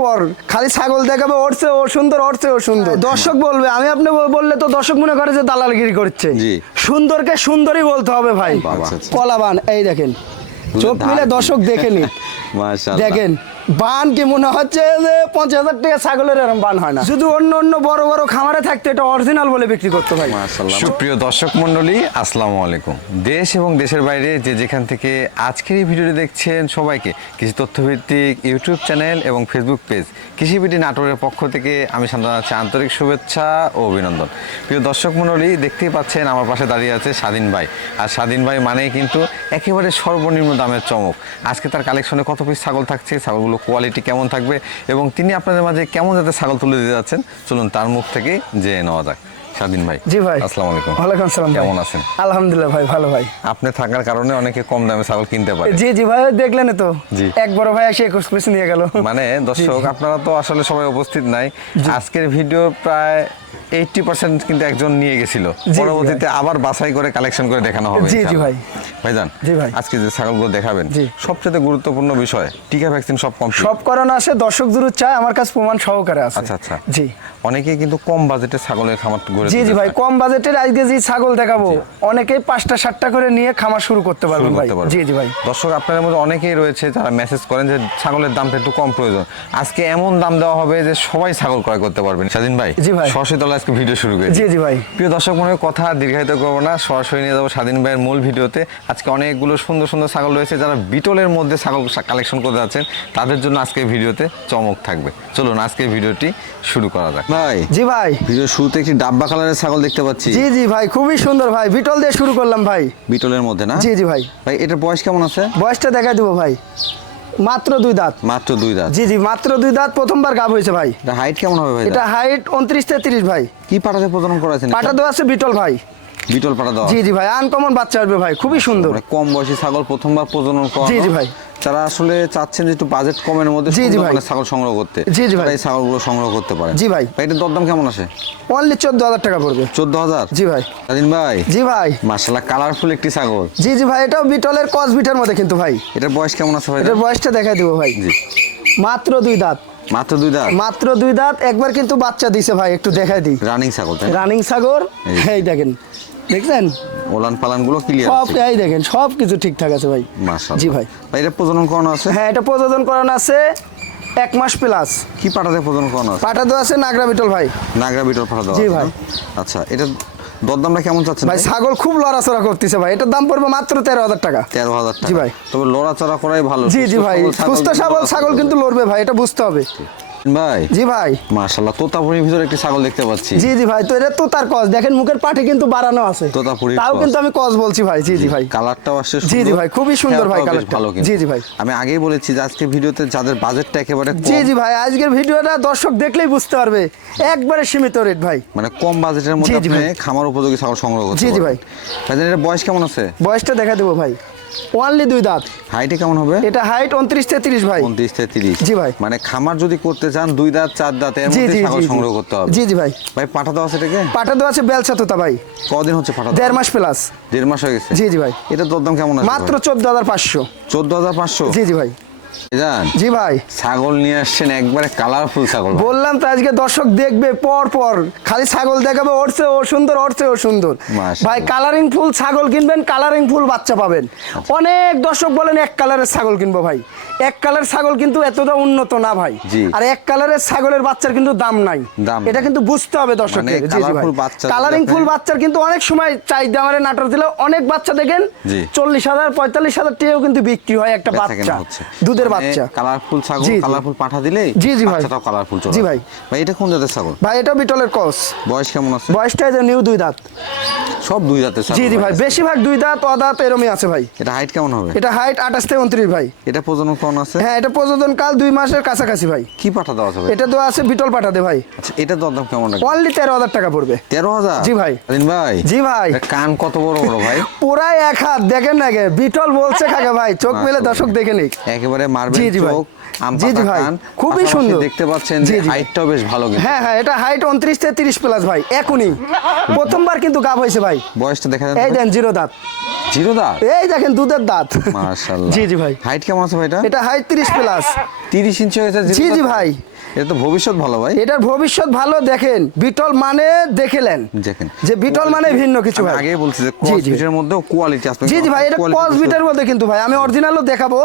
পর খালি ছাগল দেখাবে, ওরছে ও সুন্দর, ওরছে ও সুন্দর। দর্শক বলবে, আমি আপনি বললে তো দর্শক মনে করে যে দালালগিরি করছে। সুন্দরকে সুন্দরই বলতে হবে ভাই। কলাবান এই দেখেন, চোখ মিলে দর্শক দেখেনি, দেখেন বান কি মনে হচ্ছে যে 50,000 টাকা ছাগলের এরকম বান হয় না। শুধু অন্য অন্য বড় বড় খামারে থাকতে এটা অরিজিনাল বলে বিক্রি করতে ভাই। সুপ্রিয় দর্শক মন্ডলী, আসসালামু আলাইকুম। দেশ এবং দেশের বাইরে যে যেখান থেকে আজকের এই ভিডিওটি দেখছেন সবাইকে কৃষি তথ্যভিত্তিক ইউটিউব চ্যানেল এবং ফেসবুক পেজ কৃষিবিডি নাটোরের পক্ষ থেকে আমি জানাচ্ছি আন্তরিক শুভেচ্ছা ও অভিনন্দন। প্রিয় দর্শক মন্ডলী, দেখতেই পাচ্ছেন আমার পাশে দাঁড়িয়ে আছে স্বাধীন ভাই। আর স্বাধীন ভাই মানেই কিন্তু একেবারে সর্বনিম্ন দামের চমক। আজকে তার কালেকশনে কত পিস ছাগল থাকছে, ছাগলগুলো কোয়ালিটি কেমন থাকবে এবং তিনি আপনাদের মাঝে কেমন যাতে ছাগল তুলে দিতে যাচ্ছেন, চলুন তার মুখ থেকে জেনে নেওয়া যাক। স্বাধীন ভাই। জি ভাই, আসসালামু আলাইকুম। ওয়ালাইকুম আসসালাম। কেমন আছেন? আলহামদুলিল্লাহ ভাই, ভালো ভাই। আপনি থাকার কারণে অনেকে কম দামে ছাগল কিনতে পারে। জি জি ভাই, দেখলেন তো এক বড় ভাই এসে 21 পিস নিয়ে গেল। মানে দর্শক আপনারা তো আসলে সবাই উপস্থিত নাই। আজকের ভিডিও প্রায় 80% কিন্তু একজন নিয়ে গেছিল, পরবর্তীতে আবার বাছাই করে কালেকশন করে দেখানো হবে। জি জি ভাই। ভাইজান, জি ভাই, আজকে যে ছাগলগুলো দেখাবেন সবচেয়ে গুরুত্বপূর্ণ বিষয় টিকা ভ্যাকসিন সব কমপ্লিট, সব করানো আছে। দর্শক দূর চায়, আমার কাছে প্রমাণ সহকারে আছে। আচ্ছা আচ্ছা। জি, অনেকেই কিন্তু কম বাজেটে ছাগলের খামার গড়ে জি জি ভাই, কম বাজেটের আজকে যে ছাগল দেখাবো অনেকেই 5টা 7টা করে নিয়ে খামার শুরু করতে পারবেন ভাই। জি জি ভাই। দর্শক আপনাদের মধ্যে অনেকেই রয়েছে যারা মেসেজ করেন যে ছাগলের দামটা একটু কম প্রয়োজন। আজকে এমন দাম দেওয়া হবে যে সবাই ছাগল ক্রয় করতে পারবেন। স্বাধীন ভাই। জি ভাই। সরাসরি তাহলে আজকে ভিডিও শুরু করি। জি জি ভাই। প্রিয় দর্শক মনে কথা দীর্ঘায়িত করবো না, সরাসরি নিয়ে যাবো স্বাধীন ভাইয়ের মূল ভিডিওতে। আজকে অনেকগুলো সুন্দর সুন্দর ছাগল রয়েছে, যারা বিটলের মধ্যে ছাগল কালেকশন করতে যাচ্ছেন তাদের জন্য আজকে ভিডিওতে চমক থাকবে। চলুন আজকে ভিডিওটি শুরু করা যাক। ভাই। জি ভাই। ভিডিও শুরুতে একটি ডাব্বা কালারের ছাগল দেখতে পাচ্ছি। জি জি ভাই, খুবই সুন্দর ভাই। বিটল দিয়ে শুরু করলাম ভাই। বিটলের মধ্যে না? জি জি ভাই। ভাই এটার বয়স কেমন আছে? বয়সটা দেখাই দেবো ভাই। মাত্র 2 দাঁত। মাত্র 2 দাঁত? জি জি, মাত্র 2 দাঁত, প্রথমবার গাব হয়েছে ভাই। এটা হাইট কেমন হবে ভাই? এটা হাইট 29 থেকে 30 ভাই। কি পাটাতে প্রজনন করাছেন? পাটা দেওয়া আছে বিটল ভাই। বিটল পাটা দেওয়া? জি জি ভাই, আনকমন বাচ্চা আসবে ভাই, খুবই সুন্দর। কম বয়সী ছাগল প্রথমবার প্রজনন করা। জি জি ভাই। যারা আসলে চাচ্ছেন যে একটু বাজেট কমের মধ্যে ছাগল সংগ্রহ করতে, জি জি ভাই, এই ছাগলগুলো সংগ্রহ করতে পারেন। জি ভাই। এটার দরদাম কেমন আসে? অনলি 14,000 টাকা পড়বে। 14,000? জি ভাই। স্বাধীন ভাই। জি ভাই। মাশাআল্লাহ, কালারফুল একটি ছাগল। জি জি ভাই, এটাও বিটলের ক্রস বিটের মধ্যে কিন্তু ভাই। এটার বয়স কেমন আছে ভাই? এটার বয়সটা দেখাই দেবো ভাই। জি, মাত্র 2 দাঁত। মাত্র 2 দাঁত? মাত্র 2 দাঁত, একবার কিন্তু বাচ্চা দিছে ভাই, একটু দেখাই দিই। রানিং ছাগল? রানিং ছাগল। এই দেখেন, দেখছেন ওলান পালান গুলো ক্লিয়ার সব, এই দেখেন সব কিছু ঠিকঠাক আছে ভাই। মাশাআল্লাহ। জি ভাই। ভাই এটা প্রজনন করানো আছে? হ্যাঁ, এটা প্রজনন করানো আছে 1 মাস প্লাস। কি পাটাতে প্রজনন করানো আছে? পাটা দেওয়া আছে নাগরা বিটল ভাই। নাগরা বিটল পাটা দেওয়া? জি ভাই। আচ্ছা, এটা দরদামটা কেমন চাচ্ছেন ভাই? ছাগল খুব লড়াচড়া করতেছে ভাই, এটার দাম পড়বে মাত্র 13,000 টাকা। 13,000 টাকা? জি ভাই। তবে লড়াচড়া করাই ভালো। জি জি ভাই, সুস্থ সবল ছাগল কিন্তু লড়বে ভাই, এটা বুঝতে হবে ভাই। জি ভাই। মাশাআল্লাহ, তোতাপুরির ভিতরে একটি ছাগল দেখতে পাচ্ছি। জি জি ভাই, তো এটা তোতার কস, দেখেন মুখের পাঠে কিন্তু বাড়ানো আছে, তোতাপুরির তাও কিন্তু আমি কস বলছি ভাই। জি জি ভাই। কালারটাও আসছে সুন্দর। জি জি ভাই, খুবই সুন্দর ভাই কালারটা। ভালো কিন্তু। জি জি ভাই। আমি আগেই বলেছি যে আজকে ভিডিওতে যাদের বাজেটটা একেবারে কম। জি জি ভাই, আজকের ভিডিওটা দর্শক দেখলেই বুঝতে পারবে, একবারে সীমিত রেট ভাই। মানে কম বাজেটের মধ্যে আপনি খামার উপযোগী ছাগল সংগ্রহ করতে পারবেন। জি জি ভাই। ভাই এর বয়স কেমন আছে? বয়সটা দেখা দেবো ভাই। অনলি 2 দাঁত। হাইটে কেমন হবে? এটা হাইট 29 থেকে 30 ভাই। 29 থেকে 30? জি ভাই। মানে খামার যদি করতে চান 2 দাঁত 4 দাঁত এর মধ্যে ছাগল সংগ্রহ করতে হবে। জি জি ভাই। ভাই পাঠা দেওয়া আছে এটাকে? পাঠা দেওয়া আছে বেলচা তোতা ভাই। কদিন হচ্ছে পাঠা? 1.5 মাস প্লাস। 1.5 মাস হয়ে গেছে? জি জি ভাই। এটা দরদাম কেমন আছে? মাত্র 14,500। 14,500? জি জি ভাই। জান জি ভাই, ছাগল নিয়ে আসছেন একবারে কালারফুল ছাগল। বললাম তো আজকে দর্শক দেখবে পর পর খালি ছাগল দেখাবে, ওরছে ও সুন্দর, ওরছে ও সুন্দর। ভাই কালারিং ফুল ছাগল কিনবেন, কালারিং ফুল বাচ্চা পাবেন। অনেক দর্শক বলেন 1 কালারের ছাগল কিনবো ভাই। 1 কালার ছাগল কিন্তু এতটা উন্নত না ভাই। আর 1 কালারের ছাগলের বাচ্চার কিন্তু দাম নাই, এটা কিন্তু বুঝতে হবে দর্শকদের। জি জি ভাই, কালারিং ফুল বাচ্চার কিন্তু অনেক সময় চাহিদা আমারে নাটোর দিলে অনেক বাচ্চা দেখেন 40,000 45,000 টাকাও কিন্তু বিক্রি হয় একটা বাচ্চা, দুধের বাচ্চা। কালারফুল ছাগল, কালারফুল পাঠা দিলে জি জি ভাই, বাচ্চাটাও কালারফুল চলে। জি ভাই। ভাই এটা কোন জাতের ছাগল? ভাই এটা বিটলের ক্রস। বয়স কেমন আছে? বয়সটা যে নিউ 2 দাঁত। সব 2 দাঁতের ছাগল? জি জি ভাই, বেশিরভাগ 2 দাঁত অদাঁত এরমই আছে ভাই। এটা হাইট কেমন হবে? এটা হাইট 28 থেকে 29 ভাই। এটা প্রজনন কোন আছে? হ্যাঁ, এটা প্রজনন কাল 2 মাসের কাছাকাছি ভাই। কি পাঠা দেওয়া আছে ভাই? এটা দেওয়া আছে বিটল পাঠা দে ভাই। আচ্ছা, এটা দরদাম কেমন আছে? অনলি 13,000 টাকা পড়বে। 13,000? জি ভাই। আলিন ভাই। জি ভাই। কান কত বড় বড় ভাই? পুরাই 1 হাত, দেখেন না বিটল বলছে কাকে ভাই, চোখ মেলে দর্শক দেখে নিক। একেবারে মারবেল চোখ, জি জি ভাই, খুবই সুন্দর দেখতে পাচ্ছেন যে হাইটটাও বেশ ভালো কিন্তু। হ্যাঁ হ্যাঁ, এটা হাইট 29 থেকে 30 প্লাস ভাই, এখনই প্রথমবার কিন্তু গাব হয়েছে ভাই। বয়সটা দেখা যাচ্ছে, এই দেন জিরো দাঁত, জিরো দাঁত, এই দেখেন দুধের দাঁত। মাশাআল্লাহ। জি জি ভাই। হাইট কেমন আছে ভাই? এটা হাইট 30 প্লাস, 30 ইঞ্চি হয়েছে। জি জি ভাই, এটা তো ভবিষ্যৎ ভালো ভাই। এটার ভবিষ্যৎ ভালো। দেখেন বিটল মানে দেখেন যে বিটল মানে ভিন্ন কিছু ভাই। আগে বলছি যে ক্রস বিটের মধ্যেও কোয়ালিটি আছে। জি জি ভাই, এটা ক্রস বিটের মধ্যে কিন্তু ভাই, আমি অরিজিনালও দেখাবো,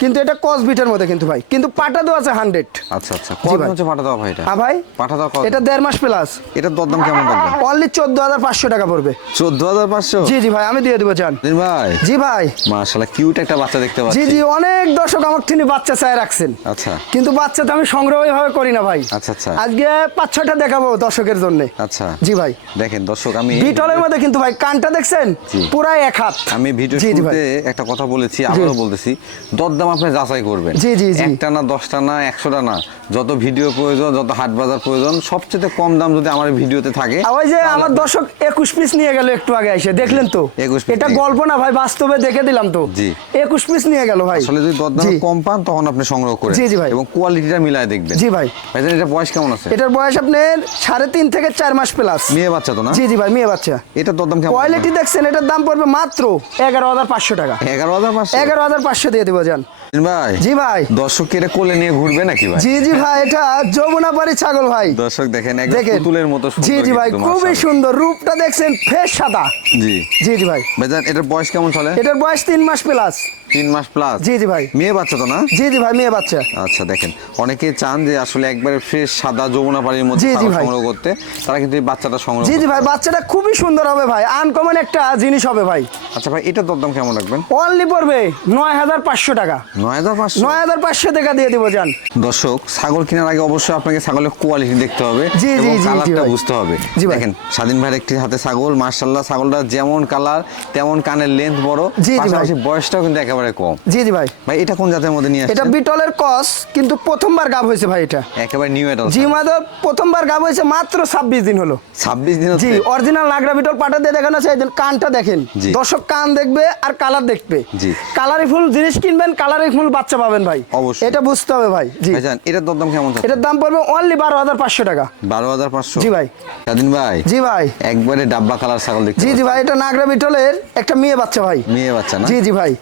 কিন্তু এটা ক্রস বিটের মধ্যে কিন্তু ভাই, কিন্তু পাটা দেওয়া আছে 100। আচ্ছা আচ্ছা, কত হচ্ছে পাটা দেওয়া ভাই? এটা হ্যাঁ ভাই, পাটা দেওয়া কত? এটা 1.5 মাস প্লাস। এটার দরদাম কেমন রাখবেন? অনলি 14,500 টাকা পড়বে। 14,500? জি জি ভাই, আমি দিয়ে দেবো জান। ভাই জি ভাই, মাশাআল্লাহ, কিউট একটা বাচ্চা দেখতে পাচ্ছি। জি জি, অনেক দর্শক আমার তিনি বাচ্চা চায় রাখছেন। আচ্ছা, কিন্তু বাচ্চা তো আমি সংগ্রহ এইভাবে করি না ভাই। আচ্ছা আচ্ছা, আজকে 5-6টা দেখাবো দর্শকের জন্য। আচ্ছা জি ভাই, দেখেন দর্শক, আমি বিটলের মধ্যে কিন্তু ভাই কানটা দেখছেন পুরাই এক হাত। আমি ভিডিও শুরুতে একটা কথা বলেছি, আবারও বলতেছি, দরদাম আপনি যাচাই করবেন। জি জি জি, একটা না 10টা না 100টা না, যত ভিডিও প্রয়োজন, যত হাট বাজার প্রয়োজন, সবচেয়ে কম দাম যদি আমার ভিডিওতে থাকে। ওই যে আমার দর্শক 21 পিস নিয়ে গেল একটু আগে এসে, দেখলেন তো? 21 পিস, এটা গল্প না ভাই, বাস্তবে দেখে দিলাম তো। জি, 21 পিস নিয়ে গেল ভাই। আসলে যদি দরদাম কম পান তখন আপনি সংগ্রহ করেন। জি জি ভাই, এবং কোয়ালিটিটা মিলায় দেখবেন। জি ভাই। ভাইজান এটা বয়স কেমন আছে? এটার বয়স আপনার 3.5 থেকে 4 মাস প্লাস। মেয়ে বাচ্চা তো না? জি জি ভাই, মেয়ে বাচ্চা। এটার দরদাম কেমন? কোয়ালিটি দেখছেন, এটার দাম পড়বে মাত্র 11,500 টাকা। 11,500? 11,500 দিয়ে দেবো জান। ভাই জি ভাই, দর্শক এটা কোলে নিয়ে ঘুরবে নাকি ভাই? জি জি ভাই, এটা যমুনাপাড়ি ছাগল ভাই। দর্শক দেখেন, একদম পুতুলের মতো সুন্দর। জি জি ভাই, খুবই সুন্দর, রূপটা দেখছেন ফেস সাদা। জি জি জি ভাই। ভাইজান এটার বয়স কেমন চলে? এটার বয়স 3 মাস প্লাস। 3 মাস প্লাস? জি জি ভাই। মেয়ে বাচ্চা তো না? জি জি ভাই, মেয়ে বাচ্চা। আচ্ছা দেখেন, অনেকেই চান যে আসলে একবারে ফ্রেশ সাদা যমুনা পানির মধ্যে সংগ্রহ করতে, তারা কিন্তু এই বাচ্চাটা সংগ্রহ। জি জি ভাই, বাচ্চাটা খুবই সুন্দর হবে ভাই, আনকমন একটা জিনিস হবে ভাই। আচ্ছা ভাই, এটার দরদাম কেমন রাখবেন? অনলি পড়বে 9,500 টাকা। 9,500? 9,500 টাকা দিয়ে দিব জান। দর্শক, ছাগল কেনার আগে অবশ্যই আপনাকে ছাগলের কোয়ালিটি দেখতে হবে, জি জি জি, কালারটা বুঝতে হবে। দেখেন স্বাধীন ভাইয়ের একটি হাতে ছাগল, মাশাআল্লাহ, ছাগলটা যেমন কালার তেমন কানের লেন্থ বড়, পাশাপাশি বয়সটাও কিন্তু একেবারে কম। জি জি ভাই। ভাই এটা কোন জাতের মধ্যে নিয়ে আসছেন? এটা বিটলের ক্রস, কিন্তু প্রথমবার গাব হয়েছে ভাই, এটা একেবারে নিউ এডাল্ট। জি মাদর, প্রথমবার গাব হয়েছে মাত্র 26 দিন হলো। 26 দিন? জি, অরিজিনাল নাগরা বিটল পাটা দিয়ে দেখানো আছে। এই কানটা দেখেন, দর্শক কান দেখবে আর কালার দেখবে। জি, কালারিফুল জিনিস কিনবেন, কালারিফুল বাচ্চা পাবেন ভাই, অবশ্যই এটা বুঝতে হবে ভাই। জি ভাইজান, এটার দরদাম কেমন? এটার দাম পড়বে অনলি 12,500 টাকা। 12,500? জি ভাই। স্বাধীন ভাই? জি ভাই, একবারে ডাব্বা কালার ছাগল দেখতে। জি জি ভাই, এটা নাগরা বিটলের একটা মেয়ে বাচ্চা ভাই। মেয়ে বাচ্চা না? জি জি ভাই,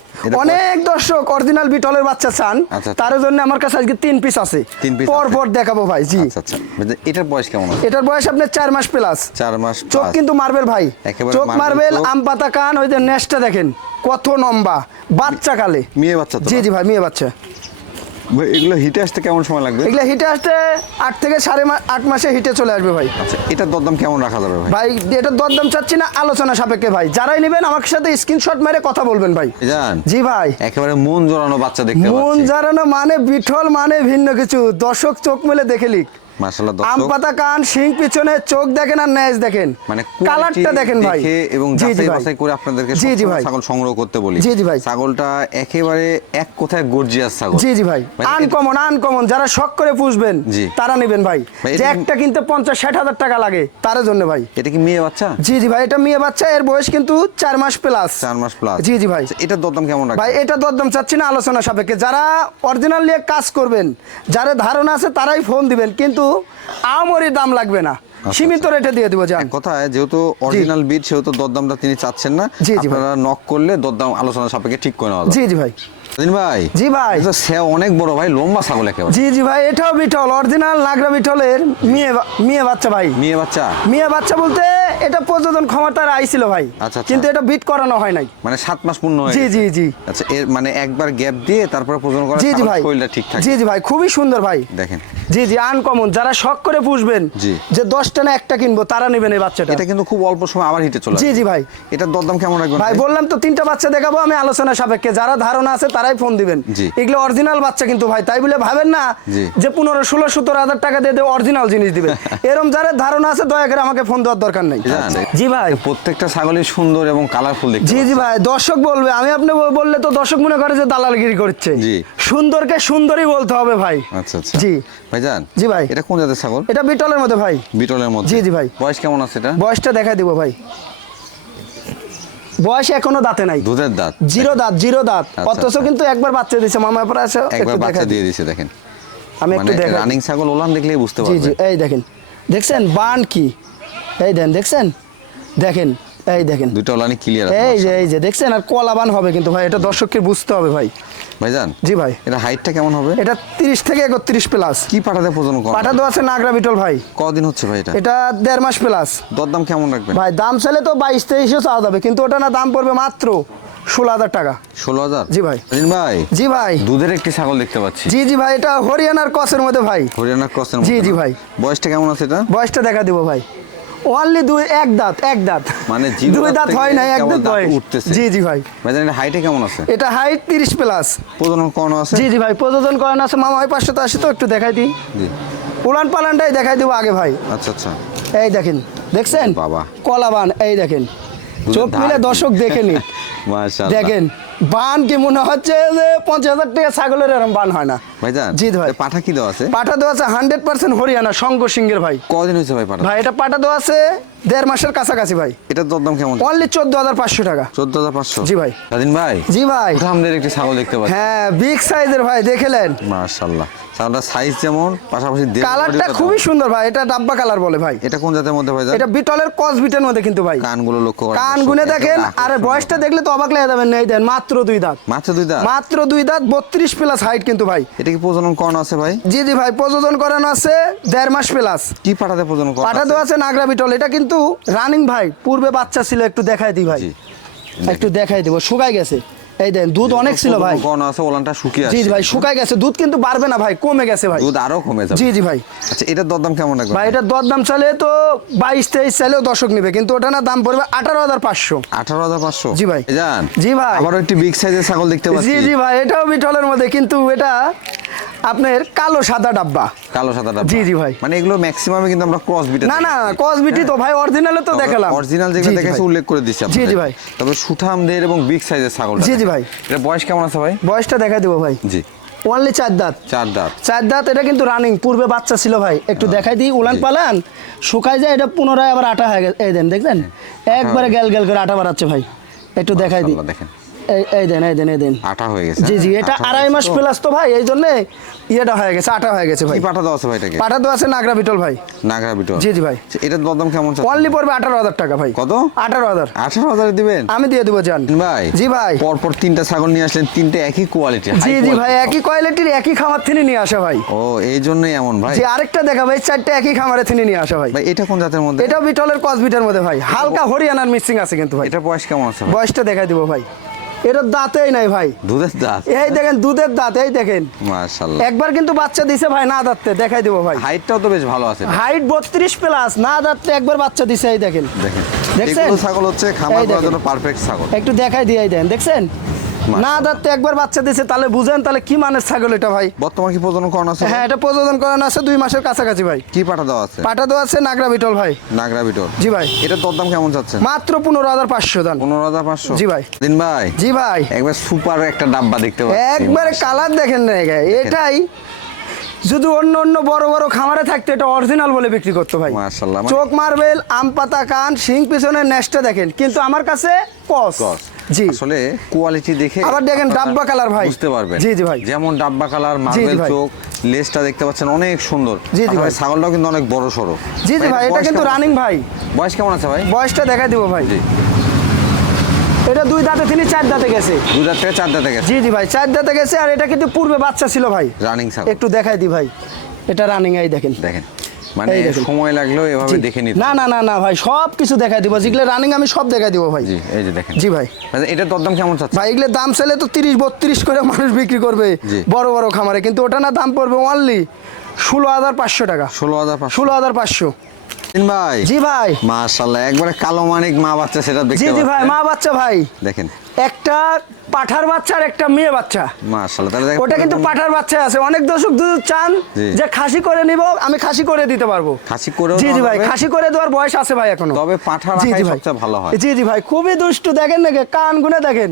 অনেক দর্শক অরিজিনাল বিটলের বাচ্চা চান, তার জন্য আমার কাছে আজকে 3 পিস আছে, পর পর দেখাবো ভাই। জি আচ্ছা আচ্ছা, এটার বয়স কেমন? এটার বয়স আপনার 4 মাস প্লাস। 4 মাস? চোখ কিন্তু মার্বেল ভাই, চোখ মার্বেল, আম পাতা কান, ওই যে নেশটা দেখেন কত লম্বা, বাচ্চা কালে। মেয়ে বাচ্চা? জি জি ভাই, মেয়ে বাচ্চা। এগুলো হিটে আসতে কেমন সময় লাগবে? এগুলো হিটে আসতে 8 থেকে 8.5 মাসে হিটে চলে আসবে ভাই। আচ্ছা, এটার দরদাম কেমন রাখা যাবে ভাই? ভাই এটার দরদাম চাচ্ছি না, আলোচনা সাপেক্ষে ভাই। যারাই নেবেন আমার সাথে স্ক্রিনশট মেরে কথা বলবেন ভাই। জান? জি ভাই, একেবারে মন জোড়ানো বাচ্চা দেখতে পাচ্ছি। মন জোড়ানো মানে বিটল মানে ভিন্ন কিছু, দর্শক চোখ মেলে দেখে লিখ। মাশাআল্লাহ, দর্শক আম পাতা কান, শিং পিছনে, চোখ দেখেন আর নেজ দেখেন, মানে কালারটা দেখেন ভাই। এবং যাচাই বাছাই করে আপনাদেরকে ছাগল সংগ্রহ করতে বলি। জি জি ভাই, ছাগলটা একেবারে এক কথায় গর্জিয়াস ছাগল। জি জি ভাই, আনকমন যারা শখ করে পুষবেন তারা নেবেন ভাই। যে একটা কিনতে 50-60 হাজার টাকা লাগে তার জন্য ভাই। এটা কি মেয়ে বাচ্চা? জি জি ভাই, এটা মেয়ে বাচ্চা, এর বয়স কিন্তু 4 মাস প্লাস। 4 মাস প্লাস? জি জি ভাই। এটার দরদাম কেমন রাখবেন? ভাই এটা দরদাম চাচ্ছি না, আলোচনা সাপেক্ষে। যারা অরিজিনাল নিয়ে কাজ করবেন, যারা ধারণা আছে তারাই ফোন দিবেন, কিন্তু আমরি দাম লাগবে না, সীমিত রেটে দিয়ে দিব জান। কথায় যেহেতু অরিজিনাল বিট, সেহেতু দরদামটা তিনি চাচ্ছেন না, আপনারা নক করলে দরদাম আলোচনা সাপেক্ষে ঠিক করে নেওয়া যাবে। জি জি ভাই। ভাই? জি ভাই, অনেক বড় ভাই, লম্বা ছাগল একেবারে। জি জি ভাই, এটাও বিটল, অরিজিনাল নাগরা বিটলের মেয়ে বাচ্চা ভাই। মেয়ে বাচ্চা? মেয়ে বাচ্চা বলতে এটা প্রযোজন ক্ষমতার আইছিল ভাই, কিন্তু এটা বিট করানো হয় নাই, মানে 7 মাস পূর্ণ হয়েছে। জি জি জি। আচ্ছা, এর মানে একবার গ্যাপ দিয়ে তারপরে প্রজনন করা। জি জি ভাই, শরীরটা ঠিকঠাক? জি জি ভাই, খুবই সুন্দর ভাই। দেখেন, জি জি, আনকমন, যারা শখ করে পুষবেন যে 10টা না একটা কিনবো তারা নেবেন এই বাচ্চাটা। এটা কিন্তু খুব অল্প সময় আবার হিটে চলে। জি জি ভাই। এটার দরদাম কেমন রাখবেন ভাই? বললাম তো 3টা বাচ্চা দেখাবো আমি, আলোচনা সাপেক্ষে। যারা ধারণা আছে তারাই ফোন দিবেন। এগুলো অরিজিনাল বাচ্চা কিন্তু ভাই, তাই বলে ভাবেন না যে 15-16-17 হাজার টাকা দিয়ে অরিজিনাল জিনিস দিবেন। এরকম যারা ধারণা আছে দয়া করে আমাকে ফোন দেওয়ার দরকার নেই। জি ভাই, প্রত্যেকটা ছাগলই সুন্দর এবং কালারফুল দেখতে। জি জি ভাই, দর্শক বলবে, আমি আপনি বললে তো দর্শক মনে করে যে দালালগিরি করছে। সুন্দরকে সুন্দরই বলতে হবে ভাই। আচ্ছা আচ্ছা। জি ভাইজান? জি ভাই। এটা কোন জাতের ছাগল? এটা বিটলের মধ্যে ভাই। বিটলের মধ্যে? জি জি ভাই। বয়স কেমন আছে এটা? বয়সটা দেখাই দিব ভাই। বয়স এখনো দাঁতে নাই, দুধের দাঁত, জিরো দাঁত, জিরো দাঁত, আচ্ছা, অথচ আচ্ছা। কিন্তু একবার বাচ্চা দিয়েছে মামা পরে আছে, একবার একটু বাচ্চা দেখাই দিয়ে দিই। দিয়েছে দেখেন। আমি একটু মানে দেখাই রানিং ছাগল ওলান দেখলেই বুঝতে জি পারবেন। জি, এই দেখেন, দেখছেন বান কি, এই দেন দেখছেন, দেখেন এই দেখেন, দুটো ওলানি ক্লিয়ার আছে এই যে মাশাআল্লাহ। এই যে দেখছেন, আর কলাবান হবে কিন্তু ভাই, এটা দর্শককে বুঝতে হবে ভাই। ভাইজান জি ভাই, এটা হাইটটা কেমন হবে? এটা 30 থেকে 31 প্লাস। কি পাঠাতে প্রজনন করেন? পাঠা তো আছে নাগরা বিটল ভাই, কদিন হচ্ছে ভাই এটা? এটা 1.5 মাস প্লাস। দরদাম কেমন রাখবেন? ভাই দাম চাইলে তো 22-23 চাওয়া যাবে, কিন্তু ওটা না দাম পড়বে মাত্র 16,000 টাকা। 16,000? জি ভাই। রাজিন ভাই, জি ভাই, দুধের একটি ছাগল দেখতে পাচ্ছি। জি জি ভাই, এটা হরিয়ানার কসের মধ্যে ভাই। হরিয়ানা ক্রসের জি, মধ্যে জি না? ভাই। বয়সটা কেমন আছে এটা? বয়সটা দেখা দিব ভাই, অনলি এক দাঁত, এক দাঁত, মানে জিরো দুই দাঁত থেকে হয় না, এক কেবল দাঁত দাঁত বয়স। উঠতেছে। জি জি ভাই, ভাইজান এটা হাইটে কেমন আছে? এটা হাইট 30 প্লাস। প্রজনন করানো আছে? জি জি ভাই, প্রযোজন করানো আছে মামা, ওই 580 তো একটু দেখাই দিই, জি। উলান পালানটাই দেখাই দিব আগে ভাই। আচ্ছা আচ্ছা। এই দেখেন, দেখছেন বাবা। কলাবান, এই দেখেন, চোখ ধার মিলে কি? দর্শক দেখে নি, মাশাআল্লাহ। দেখেন বান কি মনে হচ্ছে যে 50,000 টাকা ছাগলের এরকম বান হয় না। ভাইজান জি ভাই। এটা পাঠা কি দেওয়া আছে? পাঠা দেওয়া আছে 100% হরিয়ানা শঙ্কর সিংহের ভাই। কদিন হয়েছে ভাই পাঠা? ভাই এটা পাঠা দেওয়া আছে 1.5 মাসের কাছাকাছি ভাই, এটার দরদাম কেমন? অনলি 14,500 টাকা। 14,500? জি ভাই। রাজিন ভাই, জি ভাই, আমাদের একটি ছাগল দেখতে পাচ্ছি। হ্যাঁ বিগ সাইজের ভাই, দেখলেন মাশাআল্লাহ। ছাগলটার সাইজ যেমন, পাশাপাশি দেহ কালারটা বডিটা খুবই তেমন। সুন্দর ভাই, এটা ডাব্বা কালার বলে ভাই। এটা কোন জাতের মধ্যে ভাইজান? এটা বিটলের কস বিটের মধ্যে কিন্তু ভাই, কানগুলো লক্ষ্য করেন। কান দর্শক, গুনে একেবারে দেখেন, আর আকর্ষণীয়। বয়সটা দেখলে তো অবাক লেগে যাবেন। এই দেন মাত্র 2 দাঁত, মাত্র 2 দাঁত? মাত্র 2 দাঁত, 32 প্লাস হাইট কিন্তু ভাই। এটা কি প্রজনন করানো আছে ভাই? জি জি ভাই, প্রযোজন করানো আছে 1.5 মাস প্লাস। কি পাঠাতে প্রজনন করানো পাঠা আছে? দেওয়া আছে নাগরা বিটল, এটা কিন্তু রানিং ভাই, পূর্বে বাচ্চা ছিল, একটু দেখাই দিই ভাই, জি। একটু দেখাই দেবো, শুকাই গেছে, এই দেন দুধ অনেক ছিল ভাই। প্রজনন করানো আছে, ওলানটা শুকিয়ে জি আসছে। জি ভাই, শুকাই গেছে, দুধ কিন্তু বাড়বে না ভাই, কমে গেছে ভাই। দুধ আরো কমে যাবে। জি জি ভাই। আচ্ছা এটার দরদাম কেমন রাখবেন? ভাই এটা দরদাম চালে তো 22-23 চাইলেও দর্শক নিবে, কিন্তু ওটা না দাম পড়বে 18,500। 18,500? জি ভাই। জান জি ভাই। আবার একটি বিগ সাইজের ছাগল দেখতে পাচ্ছি। জি জি ভাই, এটাও বিটলের মধ্যে, কিন্তু এটা আপনার কালো সাদা ডাব্বা। কালো সাদা ডাব্বা। জি জি ভাই। মানে এগুলো ম্যাক্সিমামে কিন্তু আমরা ক্রস বিট। না না, কসবিটি তো ভাই অরিজিনালে তো দেখালাম, অরিজিনাল জি যেগুলো জি দেখাচ্ছি ভাই। উল্লেখ করে দিচ্ছি জি জি আপনাদের। ভাই। তবে সুঠামদের এবং বিগ সাইজের ছাগল। জি জি ভাই। এটা বয়স কেমন আছে ভাই? বয়সটা দেখাই দেবো ভাই, জি। অনলি 4 দাঁত। 4 দাঁত। 4 দাঁত, এটা কিন্তু রানিং, পূর্বে বাচ্চা ছিল ভাই, একটু দেখাই দিই, উলান পালান শুকাই যায়, এটা পুনরায় আবার আটা হয়ে গেছে, এই দেন দেখছেন, একবারে গ্যাল গ্যাল করে আটা বাড়াচ্ছে ভাই, একটু দেখাই দিই, মাশাআল্লাহ, দেখেন এই দেন, এই দেন, এই দেন। আটা হয়ে গেছে। জি জি, এটা আটা 2.5 মাস হয়েছে তো। প্লাস তো ভাই, এই জন্য ইয়েটা হয়ে গেছে, আটা হয়ে গেছে ভাই। কি পাঠা দেওয়া আছে ভাই এটাকে? পাঠা তো আছে নাগরা বিটল ভাই। নাগরা বিটল। জি জি ভাই। আচ্ছা, এটার দরদাম কেমন চাচ্ছেন? অনলি পড়বে 18,000 টাকা ভাই। কত? 18,000 18,000 দিবেন? আমি দিয়ে দেবো জান। ভাই জি ভাই। পরপর 3টা ছাগল নিয়ে আসলেন, 3টে একই কোয়ালিটি। জি জি ভাই, একই কোয়ালিটির, একই খামার থেকে নিয়ে আসা ভাই। ও এই জন্যই এমন ভাই। যে আরেকটা দেখা ভাই, 4টে একই খামারে থেকে নিয়ে আসা ভাই। ভাই এটা কোন জাতের মধ্যে? এটা বিটলের কস বিটের মধ্যে ভাই, হালকা হরিয়ানার মিক্সিং আছে কিন্তু ভাই। এটা বয়স কেমন আছে ভাই? বয়সটা দেখাই দিব ভাই, এটার দাঁতেই নাই ভাই, দুধের দাঁত? এই দেখেন দুধের দাঁত, এই দেখেন মাশাআল্লাহ। একবার কিন্তু বাচ্চা দিছে ভাই, না দাঁততে দেখাই দিব ভাই। হাইটটাও তো বেশ ভালো আছে। হাইট 32 প্লাস, না দাঁততে একবার বাচ্চা দিছে, এই দেখেন, দেখেন দেখছেন? এগুলো ছাগল হচ্ছে খামার এই করার দেখেন। জন্য পারফেক্ট ছাগল। একটু দেখাই দিয়ে, এই দেন দেখছেন, না দাঁততে একবার বাচ্চা দিছে, তাহলে বুঝেন তাহলে কি মানের ছাগল এটা ভাই। বর্তমান কি প্রজনন করানো আছে? হ্যাঁ, এটা প্রযোজন করানো আছে 2 মাসের কাছাকাছি ভাই। কি পাঠা দেওয়া আছে? পাঠা দেওয়া আছে নাগরা বিটল ভাই। নাগরা বিটল। জি ভাই। এটার দরদাম কেমন চাচ্ছেন? মাত্র 15,500 দান। 15,500? জি ভাই। দিন ভাই জি ভাই, একবার সুপার একটা ডাব্বা দেখতে পাচ্ছি। একবারে কালার দেখেন না, এটাই যদি অন্য অন্য বড় বড় খামারে থাকতো এটা অরিজিনাল বলে বিক্রি করতো ভাই। মাশাআল্লাহ। চোখ মার্বেল, আম পাতা কান, শিং পিছনের নেস্টটা দেখেন, কিন্তু আমার কাছে কস। জি। আসলে কোয়ালিটি দেখে আবার দেখেন ডাব্বা কালার ভাই, বুঝতে পারবেন। জি জি ভাই। যেমন ডাব্বা কালার, জি মার্বেল ভাই। চোখ, লেজটা দেখতে পাচ্ছেন অনেক সুন্দর। জি জি আসলে ভাই। ছাগলটাও কিন্তু অনেক বড় সরো। জি জি ভাই, এটা বয়স কিন্তু কেমন রানিং আছে? ভাই। বয়স কেমন আছে ভাই? বয়সটা দেখাই দিব ভাই, জি। এটা 2 দাঁতে তিনি 4 দাঁতে গেছে। 2 দাঁত থেকে 4 দাঁতে গেছে। জি জি ভাই, 4 দাঁতে গেছে, আর এটা কিন্তু পূর্বে বাচ্চা ছিল ভাই। রানিং ছাগল। একটু দেখাই দি ভাই, এটা রানিং, এই দেখেন। দেখেন মানে এই দেখেন। সময় লাগলেও এভাবে জি। দেখে নিতে। না না না না ভাই, সব কিছু দেখাই দিব, যেগুলো রানিং আমি সব দেখাই দিব ভাই। জি এই যে দেখেন। জি ভাই। আচ্ছা, এটার দরদাম কেমন চাচ্ছে? ভাই এগুলোর দাম চাইলে তো 30-32 করে মানুষ বিক্রি করবে জি। বড় বড় খামারে, কিন্তু ওটা না দাম পড়বে অনলি 16,500 টাকা। 16,500? 16,500। দিন ভাই। জি ভাই। মাশাআল্লাহ, একবারে কালো মানিক মা বাচ্চা সেটা দেখতে জি জি ভাই, পাচ্ছেন। মা বাচ্চা ভাই, দেখেন একটা পাঠার বাচ্চা আর একটা মেয়ে বাচ্চা। মাশাআল্লাহ, তাহলে দেখেন ওটা কিন্তু পাঠার বাচ্চা আছে, অনেক দর্শক যদি চান জি। যে খাসি করে নিব, আমি খাসি করে দিতে পারবো। খাসি করেও জি জি দেওয়া ভাই, যাবে। খাসি করে দেওয়ার বয়স আছে ভাই এখনো। তবে পাঠা জি রাখাই জি ভাই। সবচেয়ে ভালো হয়। জি জি ভাই, খুবই দুষ্টু, দেখেন নাকি কান গুনে দেখেন,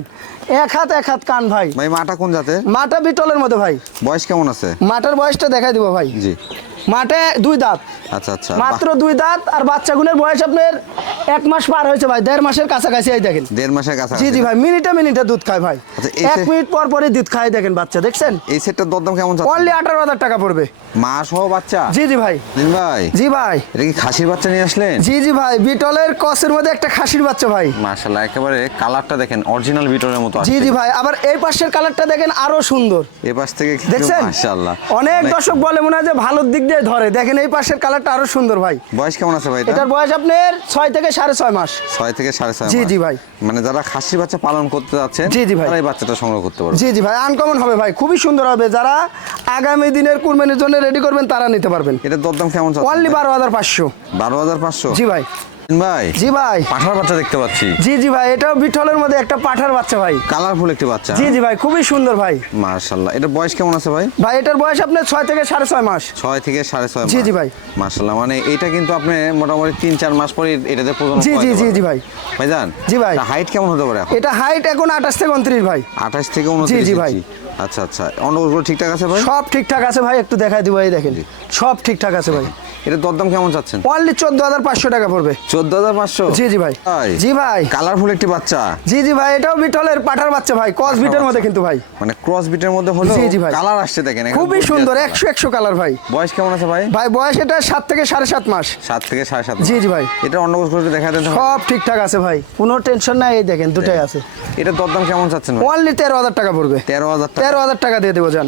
এক হাত কান ভাই। ভাই মাটা কোন জাতের? মাটা বিটলের মধ্যে ভাই। বয়স কেমন আছে? মাটার বয়সটা দেখাই দিব ভাই, জি। মাঠে 2 দাঁত, আচ্ছা আচ্ছা, মাত্র 2 দাঁত। আর বাচ্চাগুলোর বয়স আপনার 1 মাস পার হয়েছে ভাই, 1.5 মাসের কাছাকাছি। এই দেখেন 1.5 মাসের কাছে। জি জি ভাই, মিনিটে মিনিটে দুধ খায় ভাই। আচ্ছা, এই 1 মিনিট পর পরই দুধ খায়, দেখেন বাচ্চা দেখছেন। এই সেটটার দরদাম কেমন যাচ্ছে? অনলি 18,000 টাকা পড়বে। মা সহ বাচ্চা? জি জি ভাই। দিন ভাই, জি ভাই। এটা কি খাসির বাচ্চা নিয়ে আসলেন? জি জি ভাই, বিটলের কসের মধ্যে একটা খাসির বাচ্চা ভাই। মাশাআল্লাহ, একেবারে কালারটা দেখেন অরিজিনাল বিটলের মতো জি আসছে। জি ভাই, আবার এই পাশের কালারটা দেখেন আরো সুন্দর। এই পাশ থেকে কি দেখছেন মাশাআল্লাহ, অনেক দর্শক বলে মনে হয় যে ভালোর দিক দিয়ে ধরে, দেখেন এই পাশের কালারটা আরো সুন্দর ভাই। বয়স কেমন আছে ভাই এটা? এটার বয়স আপনার 6 থেকে 6.5 মাস। 6 থেকে 6.5 জি মাস। জি ভাই। মানে যারা খাসির বাচ্চা পালন করতে যাচ্ছেন জি জি ভাই, তারা এই বাচ্চাটা সংগ্রহ করতে পারবে। জি জি ভাই, আনকমন হবে ভাই, খুবই সুন্দর হবে। যারা আগামী দিনের কুরবানির জন্য রেডি করবেন তারা নিতে পারবেন। এটার দরদাম কেমন যাচ্ছে? অনলি 12,500। 12,500? জি ভাই। ভাই, জি ভাই। পাঠার বাচ্চা দেখতে পাচ্ছি। জি জি ভাই, এটাও বিটলের মধ্যে একটা পাঠার বাচ্চা ভাই। কালারফুল একটি বাচ্চা। জি জি ভাই, খুবই সুন্দর ভাই। মাশাআল্লাহ, এটার বয়স কেমন আছে ভাই? ভাই এটার বয়স আপনার 6 থেকে 6.5 মাস। 6 থেকে 6.5 মাস। জি জি ভাই। মাশাআল্লাহ, মানে এটা কিন্তু আপনি মোটামুটি 3-4 মাস পরে এটাতে প্রজনন জি জি করাতে জি পারবেন। জি ভাই। ভাইজান, জি ভাই। হাইট কেমন হতে পারে এখন? এটা হাইট এখন 28 থেকে 29 ভাই। 28 থেকে 29 জি জি ভাই। ইঞ্চি। আচ্ছা আচ্ছা, অন্ডগুলো ঠিকঠাক আছে ভাই? সব ঠিকঠাক আছে ভাই, একটু দেখাই দিব, এই দেখেন সব ঠিকঠাক আছে ভাই। এটার দরদাম কেমন চাচ্ছেন? অনলি 14,500 টাকা পড়বে। 14,500? জি জি ভাই। জি ভাই। কালারফুল একটি বাচ্চা। জি জি ভাই, এটাও বিটলের পাঠার বাচ্চা ভাই, ক্রস বিটের মধ্যে কিন্তু ভাই। মানে ক্রস বিটের মধ্যে হলো জি জি ভাই। কালার আসছে দেখেন, একদম খুবই gorgeous সুন্দর, color। 100 কালার ভাই। বয়স কেমন আছে ভাই? ভাই বয়স এটা 7 থেকে 7.5 মাস। 7 থেকে 7.5 জি জি ভাই। এটা অন্ডগুলো দেখা দেন তো। সব ঠিকঠাক আছে ভাই, কোনো টেনশন নাই, এই দেখেন দুটাই আছে। এটার দরদাম কেমন চাচ্ছেন ভাই? অনলি 13,000 টাকা পড়বে। 13,000 টাকা। 13,000 টাকা দিয়ে দেবো জান।